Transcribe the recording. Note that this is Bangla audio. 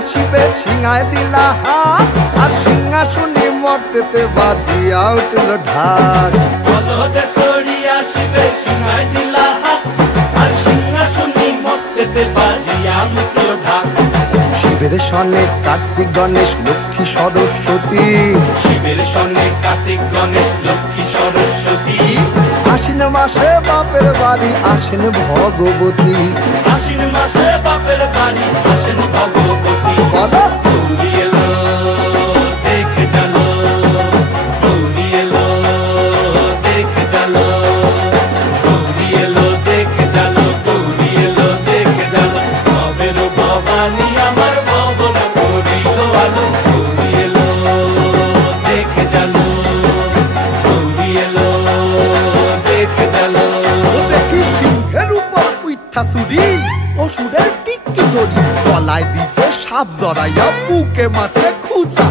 আসিবে সিংহায় দিলা হাত, আর সিংহাসনে মর্তেতে বাজিয়া উঠল ঢাক। বলদে সরি আসিবে সিংহায় দিলা হাত, আর সিংহাসনে মর্তেতে বাজিয়া উঠল ঢাক। শিবের সনে কার্তিক গণেশ লক্ষ্মী সরস্বতী, শিবের সনে কার্তিক গণেশ লক্ষ্মী সরস্বতী। আশ্বিন মাসে বাপের বাড়ি আসেন ভগবতী, আশ্বিন মাসে বাপের বাড়ি আসেন ভগবতী। বলো গৌরী এলো দেখে জালো, গৌরী এলো দেখে জালো, গৌরী এলো দেখে জালো, গৌরী এলো দেখে জালো। ভবের ভবানী আমার ভবন করিল আলো, গৌরী এলো দেখে জালো, গৌরী এলো দেখে জালো। ও দেখি সিংহের উপর উইঠা চুরি, অসুরের টিকি ধরি গলায় দিছে সাপ জড়াইয়া বুকে মারছে খুঁচা।